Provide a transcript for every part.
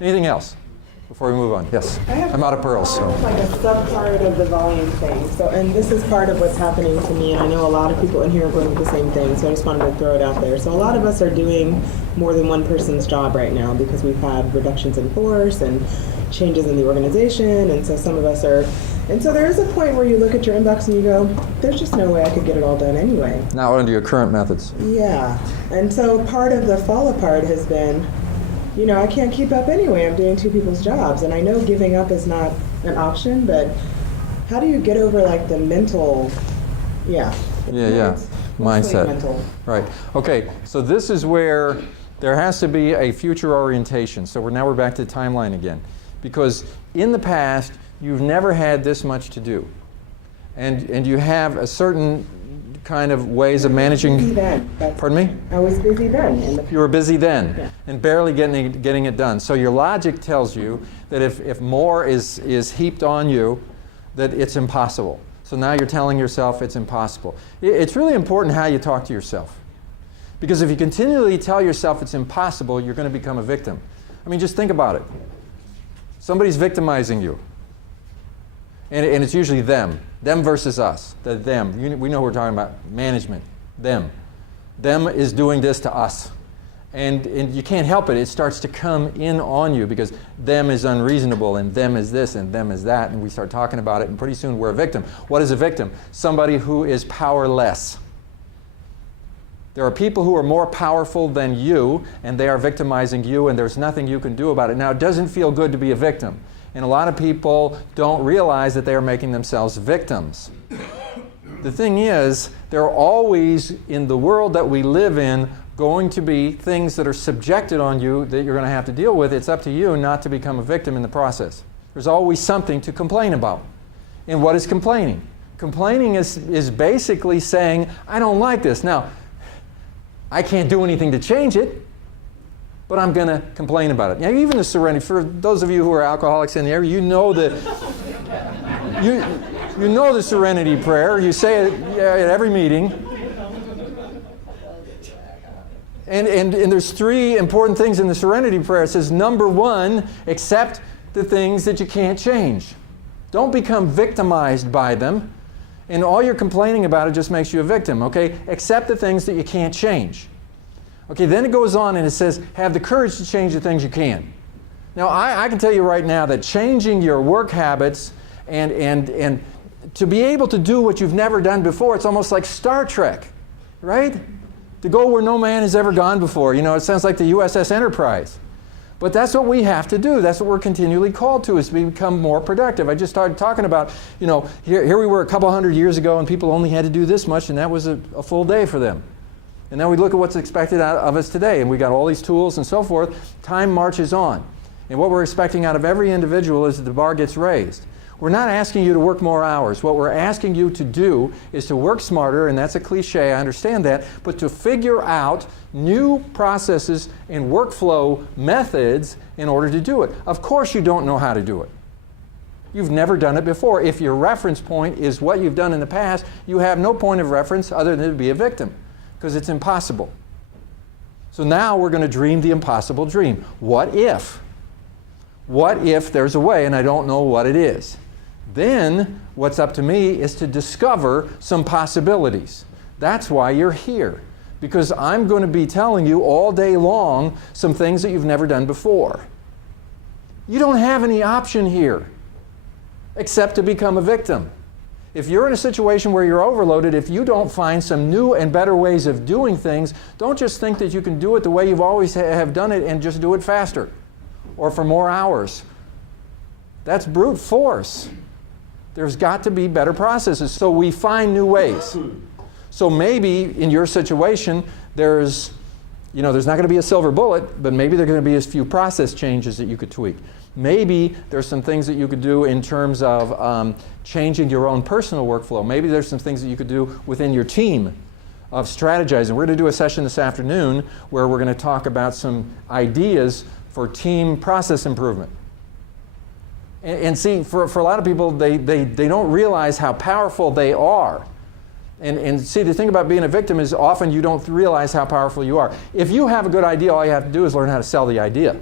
Anything else before we move on? Yes. I'm out of pearls. So. Like a sub-part of the volume thing. So, and this is part of what's happening to me, and I know a lot of people in here are going through the same thing, so I just wanted to throw it out there. So a lot of us are doing more than one person's job right now because we've had reductions in force and changes in the organization, and so some of us are, and so there is a point where you look at your inbox and you go, there's just no way I could get it all done anyway. Not under your current methods. Yeah, and so part of the fall apart has been, you know, I can't keep up anyway. I'm doing two people's jobs, and I know giving up is not an option, but how do you get over like the mental, mindset. Mental. Right. Okay, so this is where there has to be a future orientation. So now we're back to the timeline again. Because in the past, you've never had this much to do. And you have a certain kind of ways of managing. Busy then. Pardon me? I was busy then. You were busy then, yeah. and barely getting it done. So your logic tells you that if more is heaped on you, that it's impossible. So now you're telling yourself it's impossible. It's really important how you talk to yourself. Because if you continually tell yourself it's impossible, you're going to become a victim. I mean, just think about it. Somebody's victimizing you. And it's usually them. Them versus us. The them. We know who we're talking about. Management. Them. Them is doing this to us. And you can't help it. It starts to come in on you because them is unreasonable and them is this and them is that. And we start talking about it and pretty soon we're a victim. What is a victim? Somebody who is powerless. There are people who are more powerful than you and they are victimizing you and there's nothing you can do about it. Now it doesn't feel good to be a victim. And a lot of people don't realize that they are making themselves victims. The thing is, there are always, in the world that we live in, going to be things that are subjected on you that you're going to have to deal with. It's up to you not to become a victim in the process. There's always something to complain about. And what is complaining? Complaining is basically saying, I don't like this. Now, I can't do anything to change it, but I'm going to complain about it. Now, even the serenity, for those of you who are alcoholics in the area, you know that you know the serenity prayer. You say it at every meeting. And there's three important things in the serenity prayer. It says, number one, accept the things that you can't change. Don't become victimized by them. And all you're complaining about, it just makes you a victim, okay? Accept the things that you can't change. Okay, then it goes on and it says, have the courage to change the things you can. Now, I can tell you right now that changing your work habits and to be able to do what you've never done before, it's almost like Star Trek, right? To go where no man has ever gone before. You know, it sounds like the USS Enterprise. But that's what we have to do. That's what we're continually called to, is to become more productive. I just started talking about, you know, here we were a couple hundred years ago and people only had to do this much and that was a full day for them. And then we look at what's expected out of us today and we got all these tools and so forth. Time marches on. And what we're expecting out of every individual is that the bar gets raised. We're not asking you to work more hours. What we're asking you to do is to work smarter, and that's a cliche, I understand that, but to figure out new processes and workflow methods in order to do it. Of course you don't know how to do it. You've never done it before. If your reference point is what you've done in the past, you have no point of reference other than to be a victim, because it's impossible. So now we're going to dream the impossible dream. What if? What if there's a way and I don't know what it is? Then what's up to me is to discover some possibilities. That's why you're here. Because I'm going to be telling you all day long some things that you've never done before. You don't have any option here except to become a victim. If you're in a situation where you're overloaded, if you don't find some new and better ways of doing things, don't just think that you can do it the way you've always have done it and just do it faster or for more hours. That's brute force. There's got to be better processes. So we find new ways. So maybe in your situation, there's not going to be a silver bullet, but maybe there are going to be a few process changes that you could tweak. Maybe there's some things that you could do in terms of changing your own personal workflow. Maybe there's some things that you could do within your team of strategizing. We're going to do a session this afternoon where we're going to talk about some ideas for team process improvement. And see, for a lot of people, they don't realize how powerful they are. And see, the thing about being a victim is often you don't realize how powerful you are. If you have a good idea, all you have to do is learn how to sell the idea.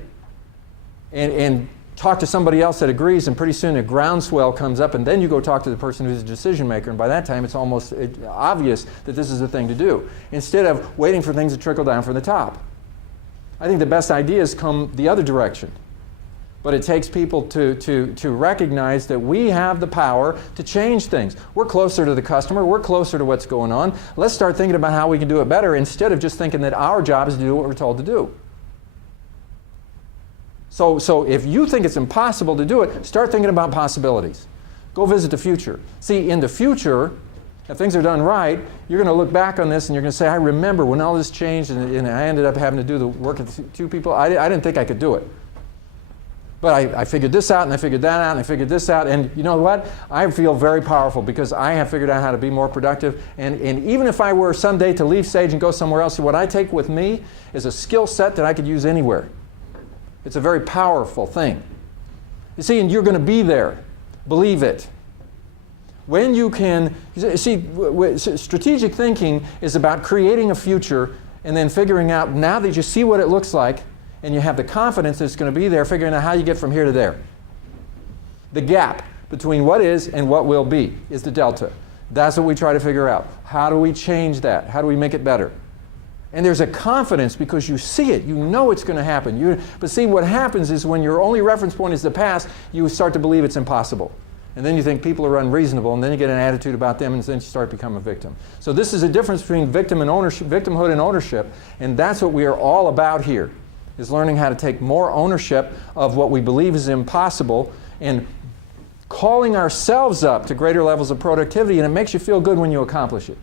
and talk to somebody else that agrees, and pretty soon a groundswell comes up, and then you go talk to the person who's a decision maker, and by that time it's almost obvious that this is the thing to do, instead of waiting for things to trickle down from the top. I think the best ideas come the other direction. But it takes people to recognize that we have the power to change things. We're closer to the customer. We're closer to what's going on. Let's start thinking about how we can do it better instead of just thinking that our job is to do what we're told to do. So if you think it's impossible to do it, start thinking about possibilities. Go visit the future. See, in the future, if things are done right, you're going to look back on this and you're going to say, I remember when all this changed and I ended up having to do the work of two people. I didn't think I could do it. But I figured this out, and I figured that out, and I figured this out, and you know what? I feel very powerful because I have figured out how to be more productive, and even if I were someday to leave Sage and go somewhere else, what I take with me is a skill set that I could use anywhere. It's a very powerful thing. You see, and you're going to be there. Believe it. When you can, see, strategic thinking is about creating a future and then figuring out, now that you see what it looks like, and you have the confidence that it's going to be there, figuring out how you get from here to there. The gap between what is and what will be is the delta. That's what we try to figure out. How do we change that? How do we make it better? And there's a confidence because you see it. You know it's going to happen. But see, what happens is when your only reference point is the past, you start to believe it's impossible. And then you think people are unreasonable, and then you get an attitude about them, and then you start to become a victim. So this is a difference between victimhood and ownership, and that's what we are all about here. Is learning how to take more ownership of what we believe is impossible and calling ourselves up to greater levels of productivity, and it makes you feel good when you accomplish it.